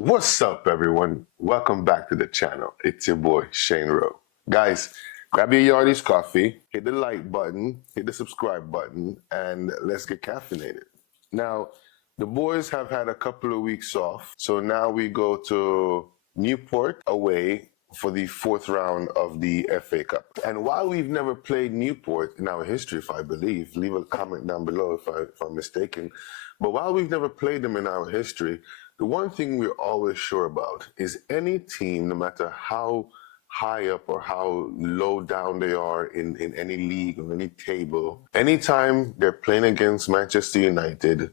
What's up, everyone? Welcome back to the channel. It's your boy, Shane Rowe. Guys, grab your Yardies coffee, hit the like button, hit the subscribe button, and let's get caffeinated. Now, the boys have had a couple of weeks off, so now we go to Newport away for the fourth round of the FA Cup. And while we've never played Newport in our history, if I believe, leave a comment down below if I'm mistaken. But while we've never played them in our history, the one thing we're always sure about is any team, no matter how high up or how low down they are in any league or any table, anytime they're playing against Manchester United,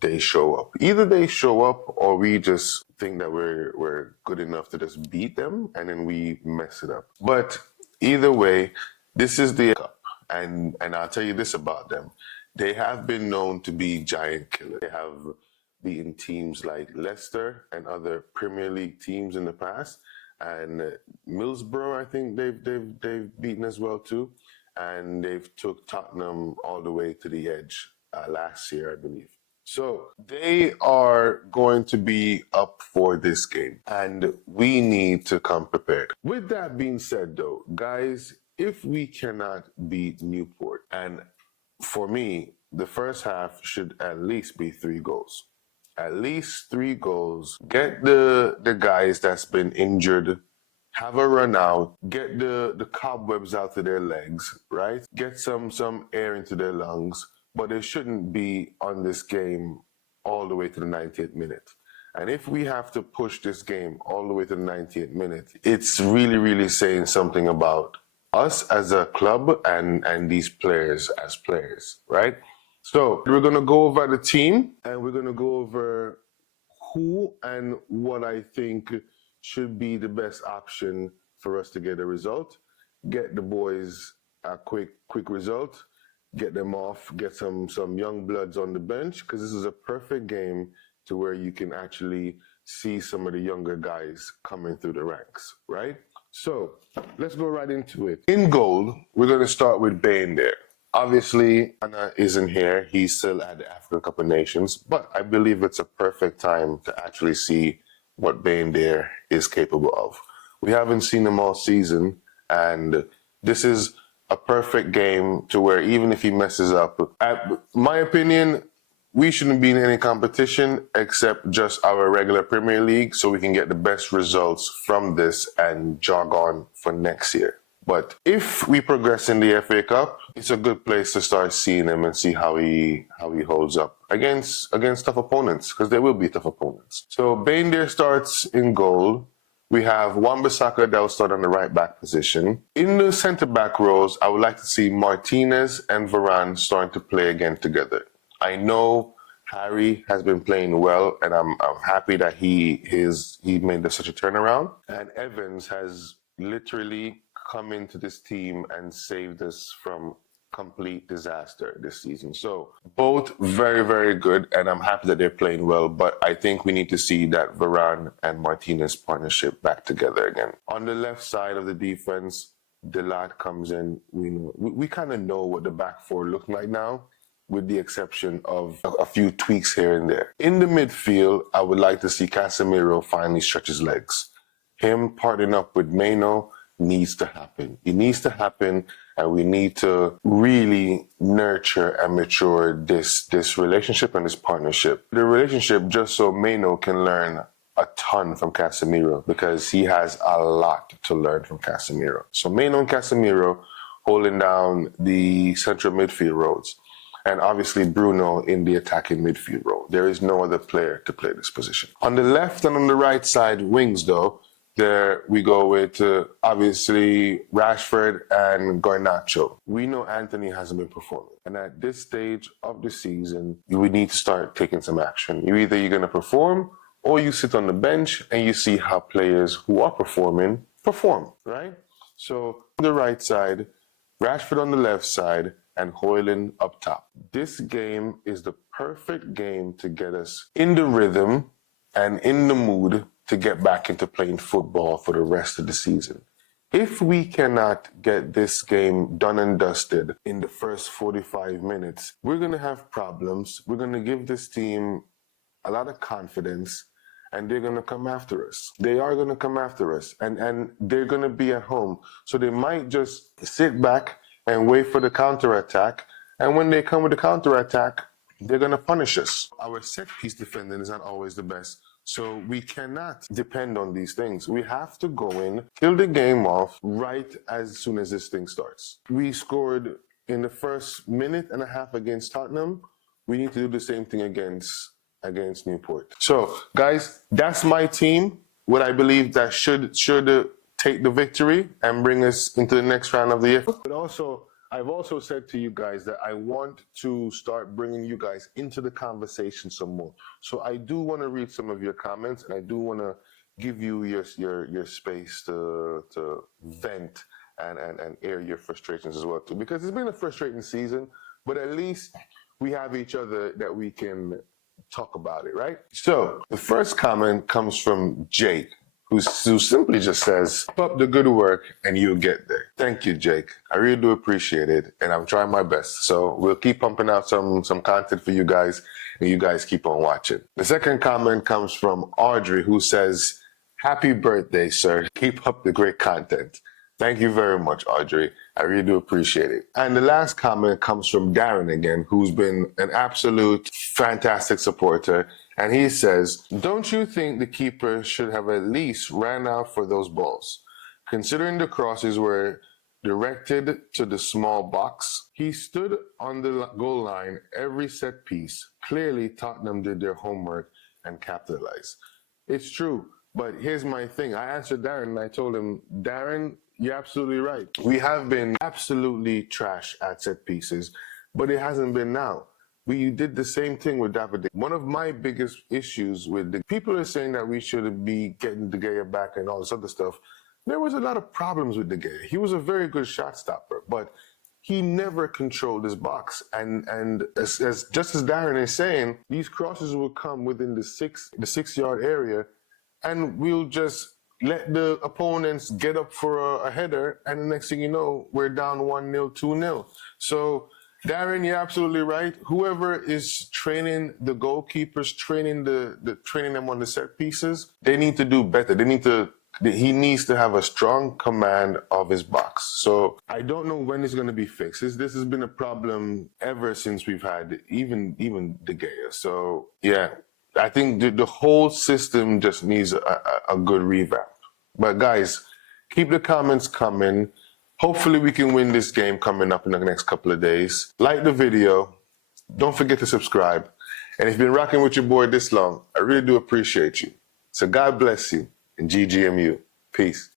they show up. Either they show up or we just think that we're good enough to just beat them and then we mess it up. But either way, this is the cup. And I'll tell you this about them. They have been known to be giant killers. They have beaten teams like Leicester and other Premier League teams in the past. And Middlesbrough, I think they've beaten as well too. And they've took Tottenham all the way to the edge last year, I believe. So they are going to be up for this game, and we need to come prepared. With that being said, though, guys, if we cannot beat Newport, and for me, the first half should at least be 3 goals. At least 3 goals. Get the guys that's been injured, have a run out, get the cobwebs out of their legs, right? Get some air into their lungs. But they shouldn't be on this game all the way to the 90th minute. And if we have to push this game all the way to the 90th minute, it's really saying something about us as a club and these players as players, right? So we're going to go over the team and we're going to go over who and what I think should be the best option for us to get a result. Get the boys a quick result. Get them off, get some young bloods on the bench, because this is a perfect game to where you can actually see some of the younger guys coming through the ranks, right? So let's go right into it. In goal, we're going to start with Bain there. Obviously, Anna isn't here. He's still at the African Cup of Nations, but I believe it's a perfect time to actually see what Bain there is capable of. We haven't seen him all season, and this is a perfect game to where even if he messes up, my opinion, we shouldn't be in any competition except just our regular Premier League so we can get the best results from this and jog on for next year. But if we progress in the FA Cup, it's a good place to start seeing him and see how he holds up against tough opponents, because there will be tough opponents. So Bain there starts in goal. We have Wan-Bissaka that will start on the right back position. In the centre back rows, I would like to see Martinez and Varane starting to play again together. I know Harry has been playing well, and I'm happy that he made such a turnaround. And Evans has literally come into this team and saved us from complete disaster this season. So both very good, and I'm happy that they're playing well, but I think we need to see that Varane and Martinez partnership back together again. On the left side of the defense, Delat comes in. We kind of know what the back four look like now, with the exception of a few tweaks here and there. In the midfield, I would like to see Casemiro finally stretch his legs. Him partnering up with Meno needs to happen. It needs to happen, and we need to really nurture and mature this relationship and this partnership. The relationship, just so Meno can learn a ton from Casemiro, because he has a lot to learn from Casemiro. So Meno and Casemiro holding down the central midfield roles, and obviously Bruno in the attacking midfield role. There is no other player to play this position. On the left and on the right side wings, though, there we go with obviously Rashford and Garnacho. We know Anthony hasn't been performing, and at this stage of the season, we need to start taking some action. You're going to perform, or you sit on the bench and you see how players who are performing perform, right? So on the right side, Rashford on the left side, and Højlund up top. This game is the perfect game to get us in the rhythm and in the mood to get back into playing football for the rest of the season. If we cannot get this game done and dusted in the first 45 minutes, we're going to have problems. We're going to give this team a lot of confidence, and they're going to come after us. They are going to come after us, and they're going to be at home. So they might just sit back and wait for the counterattack. And when they come with the counterattack, they're going to punish us. Our set piece defending is not always the best. So we cannot depend on these things. We have to go in, kill the game off right as soon as this thing starts. We scored in the first minute and a half against Tottenham. We need to do the same thing against Newport. So, guys, that's my team. What I believe that should take the victory and bring us into the next round of the year. But also, I've also said to you guys that I want to start bringing you guys into the conversation some more. So I do want to read some of your comments, and I do want to give you your space to vent and air your frustrations as well too. Because it's been a frustrating season, but at least we have each other that we can talk about it, right? So the first comment comes from Jake, who simply just says, "Keep up the good work and you'll get there." Thank you, Jake. I really do appreciate it, and I'm trying my best. So we'll keep pumping out some content for you guys, and you guys keep on watching. The second comment comes from Audrey, who says, "Happy birthday, sir. Keep up the great content." Thank you very much, Audrey. I really do appreciate it. And the last comment comes from Darren again, who's been an absolute fantastic supporter. And he says, "Don't you think the keeper should have at least ran out for those balls? Considering the crosses were directed to the small box, he stood on the goal line every set piece. Clearly, Tottenham did their homework and capitalized." It's true, but here's my thing. I answered Darren and I told him, "Darren, you're absolutely right. We have been absolutely trash at set pieces, but it hasn't been now. We did the same thing with David. One of my biggest issues with the people are saying that we should be getting De Gea back and all this other stuff. There was a lot of problems with De Gea. He was a very good shot stopper, but he never controlled his box. And as just as Darren is saying, these crosses will come within the 6-yard area, and we'll just let the opponents get up for a header, and the next thing you know, we're down 1-0, 2-0. So, Darren, you're absolutely right. Whoever is training the goalkeepers, training them on the set pieces, they need to do better. He needs to have a strong command of his box. So I don't know when it's going to be fixed. This has been a problem ever since we've had even De Gea. So yeah, I think the whole system just needs a good revamp. But guys, keep the comments coming. Hopefully we can win this game coming up in the next couple of days. Like the video. Don't forget to subscribe. And if you've been rocking with your boy this long, I really do appreciate you. So God bless you and GGMU. Peace.